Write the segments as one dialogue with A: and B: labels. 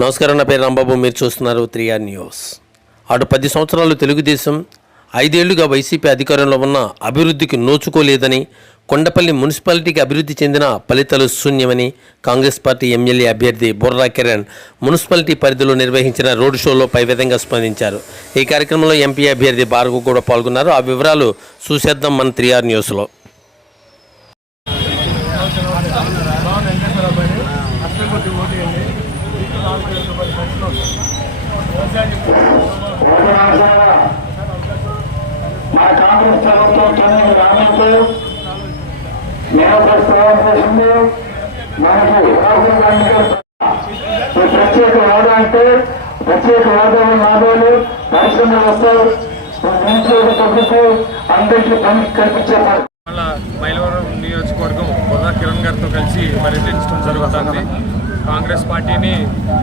A: నమస్కారం నా పేరు రాంబాబు. మీరు చూస్తున్నారు త్రీ న్యూస్. అటు పది సంవత్సరాలు తెలుగుదేశం ఐదేళ్ళుగా వైసీపీ అధికారంలో ఉన్న అభివృద్ధికి నోచుకోలేదని కొండపల్లి మున్సిపాలిటీకి అభివృద్ధి చెందిన ఫలితాలు శూన్యమని కాంగ్రెస్ పార్టీ ఎమ్మెల్యే అభ్యర్థి బుర్రా కిరణ్ మున్సిపాలిటీ పరిధిలో నిర్వహించిన రోడ్ షోలో పై విధంగా స్పందించారు. ఈ కార్యక్రమంలో ఎంపీ అభ్యర్థి భార్గవ్ కూడా పాల్గొన్నారు. ఆ వివరాలు చూసేద్దాం మన త్రియార్ న్యూస్లో. న్యూస్లో
B: మా కాంగ్రెస్ ప్రభుత్వం తొమ్మిది హామీలు మేనిఫెస్టో చేసింది. మనకి రాహుల్ గాంధీ గారు ప్రత్యేక హోదా అంటే ప్రత్యేక హోదాలు మాదాలు పరిశ్రమలు వస్తాయి. నిరుద్యోగ పద్ధతి అందరికీ పని కల్పించే
C: మళ్ళా మైలవరం నియోజకవర్గం బుర్రా కిరణ్ గారితో కలిసి పర్యటించడం జరుగుతుంది. కాంగ్రెస్ పార్టీని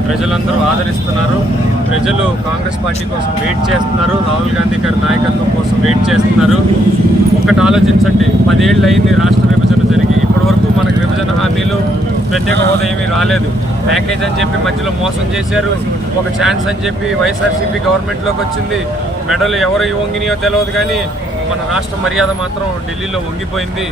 C: ప్రజలందరూ ఆదరిస్తున్నారు. ప్రజలు కాంగ్రెస్ పార్టీ కోసం వెయిట్ చేస్తున్నారు. రాహుల్ గాంధీ గారి నాయకత్వం కోసం వెయిట్ చేస్తున్నారు. ఒకటి ఆలోచించండి. పదేళ్ళు అయింది రాష్ట్ర విభజన జరిగి. ఇప్పటివరకు మనకు విభజన హామీలు ప్రత్యేక హోదా ఏమీ రాలేదు. ప్యాకేజ్ అని చెప్పి మధ్యలో మోసం చేశారు. ఒక ఛాన్స్ అని చెప్పి వైఎస్ఆర్సీపీ గవర్నమెంట్లోకి వచ్చింది. మెడలు ఎవరు వంగినాయో తెలియదు కానీ మన రాష్ట్ర మర్యాద మాత్రం ఢిల్లీలో వంగిపోయింది.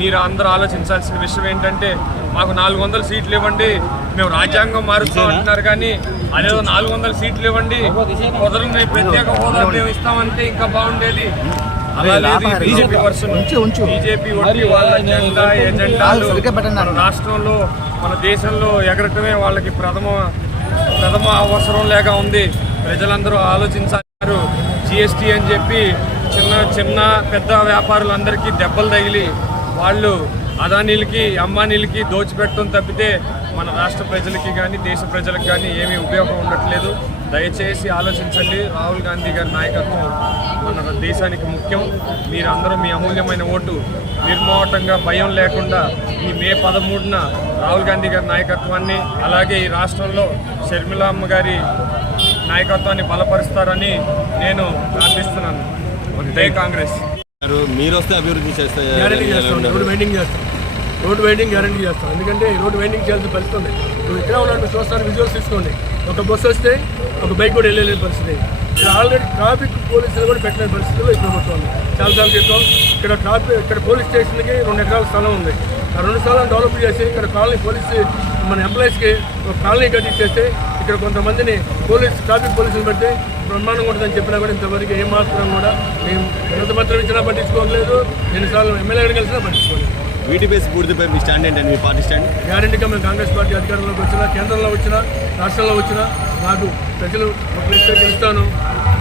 C: మీరు అందరూ ఆలోచించాల్సిన విషయం ఏంటంటే మాకు నాలుగు వందల సీట్లు ఇవ్వండి మేము రాజ్యాంగం మారుస్తాం అంటున్నారు కానీ అదేదో నాలుగు వందల సీట్లు ఇవ్వండి. కుదరని ప్రత్యేక హోదా మేము ఇస్తామంటే ఇంకా బాగుండేది. బీజేపీ వర్షన్ బీజేపీ ఒట్టి వాళ్ళ జెండా ఎజెండాలు మన రాష్ట్రంలో మన దేశంలో ఎగరటమే వాళ్ళకి ప్రథమ ప్రథమ అవసరం లేక ఉంది. ప్రజలందరూ ఆలోచించారు జిఎస్టీ అని చెప్పి చిన్న చిన్న పెద్ద వ్యాపారులందరికీ దెబ్బలు తగిలి వాళ్ళు అదానీలకి అంబానీలకి దోచిపెట్టడం తప్పితే మన రాష్ట్ర ప్రజలకి కానీ దేశ ప్రజలకు కానీ ఏమీ ఉపయోగం ఉండట్లేదు. దయచేసి ఆలోచించండి. రాహుల్ గాంధీ గారి నాయకత్వం మన దేశానికి ముఖ్యం. మీరందరూ మీ అమూల్యమైన ఓటు నిర్మోహటంగా భయం లేకుండా ఈ మే పదమూడున రాహుల్ గాంధీ గారి నాయకత్వాన్ని అలాగే ఈ రాష్ట్రంలో షర్మిలమ్మ గారి నాయకత్వాన్ని బలపరుస్తారని నేను ప్రార్థిస్తున్నాను. జై కాంగ్రెస్.
D: గారు మీరు వస్తే అభివృద్ధి చేస్తే
E: గ్యారంటీ చేస్తాం రోడ్ వైండింగ్ చేస్తాం. రోడ్ వైండింగ్ గ్యారంటీ చేస్తాం. ఎందుకంటే ఈ రోడ్ వైండింగ్ చేయాల్సిన పరిస్థితి ఉంది. ఇప్పుడు ఇక్కడ ఉన్నాను చూస్తాను విజువల్స్ తీసుకోండి. ఒక బస్సు వస్తే ఒక బైక్ కూడా వెళ్ళలేని పరిస్థితి. ఇక్కడ ఆల్రెడీ ట్రాఫిక్ పోలీసులు కూడా పెట్టిన పరిస్థితుల్లో ప్రభుత్వం ఉంది. చాలాసార్లు చెప్తాం ఇక్కడ ట్రాఫిక్ ఇక్కడ పోలీస్ స్టేషన్కి రెండు ఎకరాల స్థలం ఉంది. ఆ రెండు స్థలాలను డెవలప్ చేసి ఇక్కడ కాలనీ పోలీస్ మన ఎంప్లాయీస్కి ఒక కాలనీ కట్టించేస్తే ఇక్కడ కొంతమందిని పోలీస్ ట్రాఫిక్ పోలీసులు పెడితే బ్రహ్మాండంగా ఉంటుందని చెప్పినా కూడా ఇంతవరకు ఏమాత్రం కూడా మేము పత్రం ఇచ్చినా పట్టించుకోలేదు ఎన్నిసార్లు ఎమ్మెల్యేని కలిసినా పట్టించుకోలేదు.
D: వీటి బేస్ పూర్తిపై మీ స్టాండ్ ఏంటండి? మీ పార్టీ స్టాండ్?
E: గ్యారంటీగా మేము కాంగ్రెస్ పార్టీ అధికారంలోకి వచ్చినా కేంద్రంలో వచ్చినా రాష్ట్రంలో వచ్చినా నాకు ప్రజలు ఒక ఇస్తే గెలుస్తాను.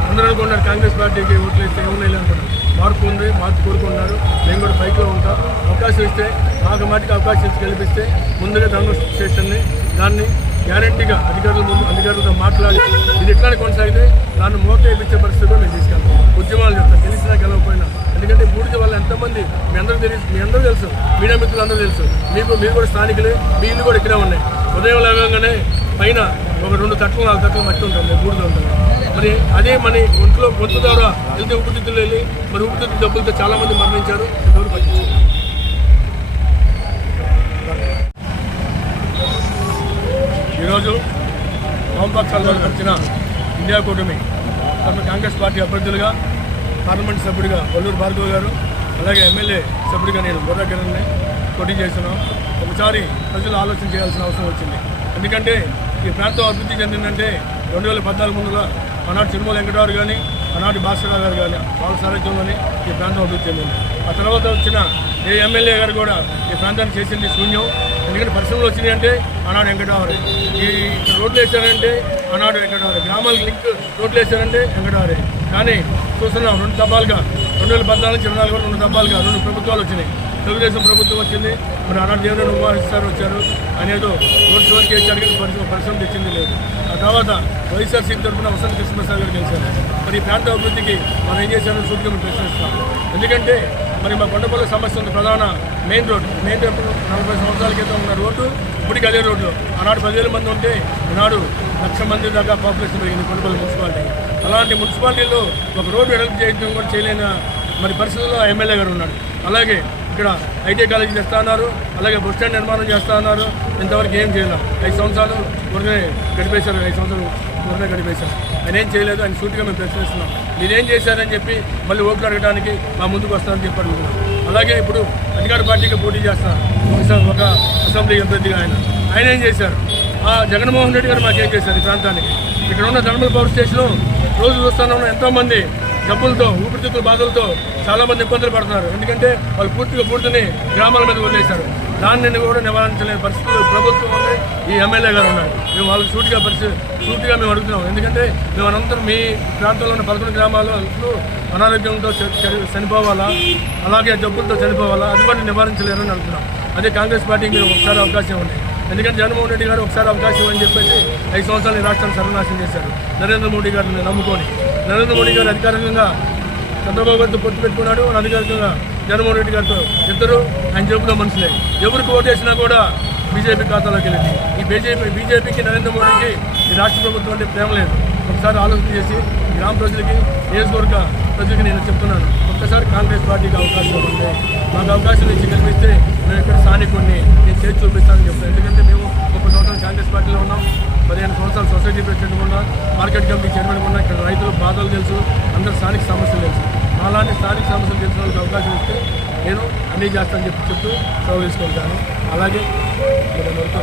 E: అందరూ అనుకున్నారు కాంగ్రెస్ పార్టీకి ఓట్లు ఇస్తే ఏమున్నాయి అనుకున్నారు మార్పు ఉంది మార్పు కోరుకున్నారు మేము కూడా బైక్లో ఉంటాం. అవకాశం ఇస్తే మాకు మాటికి అవకాశం ఇచ్చి గెలిపిస్తే ముందుగా కాంగ్రెస్ స్టేషన్ని దాన్ని గ్యారంటీగా అధికారుల ముందు అధికారులతో మాట్లాడి ఇది ఎట్లా కొనసాగితే దాన్ని మోకేపించే పరిస్థితుల్లో నేను కూడా మేము తీసుకెళ్తాం. ఉద్యమాలు చేస్తాం. తెలిసినా గెలవకపోయినా. ఎందుకంటే బూడిద వల్ల ఎంతమంది మీ అందరూ తెలుసు మీ అందరూ తెలుసు. మీడియా మిత్రులు అందరూ తెలుసు. మీకు మీరు కూడా స్థానికులే. మీ ఇల్లు కూడా ఇక్కడే ఉన్నాయి. ఉదయం లేవగానే పైన ఒక రెండు తట్లు నాలుగు తట్లు మట్టి ఉంటుంది. బూడిద ఉంటుంది. మరి అదే మన ఒంట్లో గొంతు ద్వారా వెళ్తే ఊపిరితిత్తులు వెళ్ళి మరి ఊపిరితిత్తు డబ్బులతో చాలామంది మరణించారు. ఎవరు పట్టించారు ఈరోజు వామపక్షాలు వచ్చిన ఇండియా కూటమి తమ కాంగ్రెస్ పార్టీ అభ్యర్థులుగా పార్లమెంట్ సభ్యుడిగా వల్లూరు భార్గవ్ గారు అలాగే ఎమ్మెల్యే సభ్యుడిగా నేను బుర్రా కిరణ్ని పోటీ చేస్తున్నాం. ఒకసారి ప్రజలు ఆలోచన చేయాల్సిన అవసరం వచ్చింది. ఎందుకంటే ఈ ప్రాంతం అభివృద్ధి చెందిందంటే రెండు వేల పద్నాలుగు ముందుగా ఆనాటి తిరుమల వెంకటరావు కానీ ఆనాటి భాస్కరరావు గారు కానీ వాళ్ళ సారథ్యంలోనే ఈ ప్రాంతం అభివృద్ధి చెందింది. ఆ తర్వాత వచ్చిన ఏ ఎమ్మెల్యే గారు కూడా ఈ ప్రాంతాన్ని చేసింది శూన్యం. ఎందుకంటే పరిశ్రమలు వచ్చినాయి అంటే ఆనాడు వెంకటరావు ఈ ఇక్కడ రోడ్లు వేసారంటే ఆనాడు వెంకటరావు గ్రామాలకు లింక్ రోడ్లు వేసారంటే వెంకటరావు కానీ చూస్తున్నాం రెండు దఫాలుగా రెండు వేల పద్నాలుగు నుంచి ఇరవై నాలుగు రెండు దబ్బాలుగా రెండు ప్రభుత్వాలు వచ్చినాయి. తెలుగుదేశం ప్రభుత్వం వచ్చింది మరి ఆనాడు దేవుడు ఉపాధిస్తారు వచ్చారు. అనేదో రోడ్డు వరకు వేసారు కానీ పరిశ్రమ పరిశ్రమ తెచ్చింది లేదు. ఆ తర్వాత వైఎస్ఆర్సీపీ తరఫున వసంత కృష్ణప్రసాద్ గారు గెలిచారు. మరి ఈ ప్రాంత అభివృద్ధికి మనం ఏం చేశారో సూటిగా ప్రశ్నిస్తాం ఎందుకంటే మరి మా కొండపల్లి సమస్య ఉంది ప్రధాన మెయిన్ రోడ్. మెయిన్ రోడ్ నలభై సంవత్సరాల క్రితం ఉన్న రోడ్డు ఇప్పటికి అదే రోడ్డు. ఆనాడు పదివేల మంది ఉంటే ఈనాడు లక్ష మంది దాకా పాపులేషన్ పెరిగింది కొండపల్లి మున్సిపాలిటీ. అలాంటి మున్సిపాలిటీలో ఒక రోడ్డు వెడల్పు చేయడం కూడా చేయలేని మరి పరిస్థితుల్లో ఎమ్మెల్యే గారు ఉన్నాడు. అలాగే ఇక్కడ ఐటీ కాలేజీ తెస్తా ఉన్నారు అలాగే బస్ స్టాండ్ నిర్మాణం చేస్తా ఉన్నారు. ఇంతవరకు ఏం చేయలేదు. ఐదు సంవత్సరాలు ఊరినే గడిపేశారు ఐదు సంవత్సరాలు ఊరినే గడిపేశారు. ఆయన ఏం చేయలేదు ఆయన సూటిగా మేము ప్రశ్నిస్తున్నాం. మీరేం చేశారని చెప్పి మళ్ళీ ఓట్లు అడగడానికి మా ముందుకు వస్తారని చెప్పి అడుగుతున్నాం. అలాగే ఇప్పుడు అధికార పార్టీకి పోటీ చేస్తారు ఒక- అసెంబ్లీ అభ్యర్థిగా ఆయన. ఆయన ఏం చేశారు? ఆ జగన్మోహన్ రెడ్డి గారు మాకేం చేశారు ఈ ప్రాంతానికి? ఇక్కడ ఉన్న ధర్మల పవర్ స్టేషన్లో రోజు చూస్తాను ఎంతోమంది జబ్బులతో ఊపిరితిత్తుల బాధలతో చాలామంది ఇబ్బందులు పడుతున్నారు. ఎందుకంటే వాళ్ళు పూర్తిగా పూర్తిని గ్రామాల మీద వదిలేశారు. దాన్ని కూడా నివారించలేని పరిస్థితులు ప్రభుత్వం ఉంది. ఈ ఎమ్మెల్యే గారు ఉన్నారు. మేము వాళ్ళకి సూటిగా పరిస్థితి సూటిగా మేము అడుగుతున్నాం. ఎందుకంటే మేము అనంతరం మీ ప్రాంతంలో ఉన్న పదకొండు గ్రామాల్లో అనారోగ్యంతో చనిపోవాలా? అలాగే జబ్బులతో చనిపోవాలా? అది కూడా నివారించలేరని అడుగుతున్నాం. అదే కాంగ్రెస్ పార్టీకి మీరు ఒకసారి అవకాశం ఉంది ఎందుకంటే జగన్మోహన్ రెడ్డి గారు ఒకసారి అవకాశం అని చెప్పేసి ఐదు సంవత్సరాలు రాష్ట్రాన్ని సర్వనాశనం చేశారు. నరేంద్ర మోడీ గారిని నమ్ముకొని నరేంద్ర మోడీ గారు అధికారికంగా చంద్రబాబు గారితో పొత్తు పెట్టుకున్నాడు. అధికారికంగా జగన్మోహన్ రెడ్డి గారితో ఇద్దరు ఆయన జేబులో మనుషులే. ఎవరికి ఓటేసినా కూడా బీజేపీ ఖాతాలోకి వెళ్ళింది. ఈ బీజేపీ బీజేపీకి నరేంద్ర మోడీకి ఈ రాష్ట్ర ప్రభుత్వం అంటే ప్రేమ లేదు. ఒకసారి ఆలోచన చేసి గ్రామ ప్రజలకి నియోజకవర్గ ప్రజలకి నేను చెప్తున్నాను. ఒక్కసారి కాంగ్రెస్ పార్టీకి అవకాశం ఉంది మాకు అవకాశం ఇచ్చి కల్పిస్తే మేము ఇక్కడ స్థానికుడిని నేను చేసి చూపిస్తానని చెప్తాను. ఎందుకంటే మేము ముప్పై సంవత్సరాలు కాంగ్రెస్ పార్టీలో ఉన్నాం. పదిహేను సంవత్సరాలు సొసైటీ ప్రెసిడెంట్ ఉన్నా మార్కెట్ కమిటీ చైర్మన్ ఉన్నా ఇక్కడ రైతుల బాధలు తెలుసు అందరు స్థానిక సమస్యలు తెలుసు. అలాంటి స్థానిక సమస్యలు తెలిసిన వాళ్ళకి అవకాశం ఇస్తే నేను అన్నీ చేస్తానని చెప్పి చెప్తూ సెలవు తీసుకుంటాను. అలాగే మీరు ఎవరితో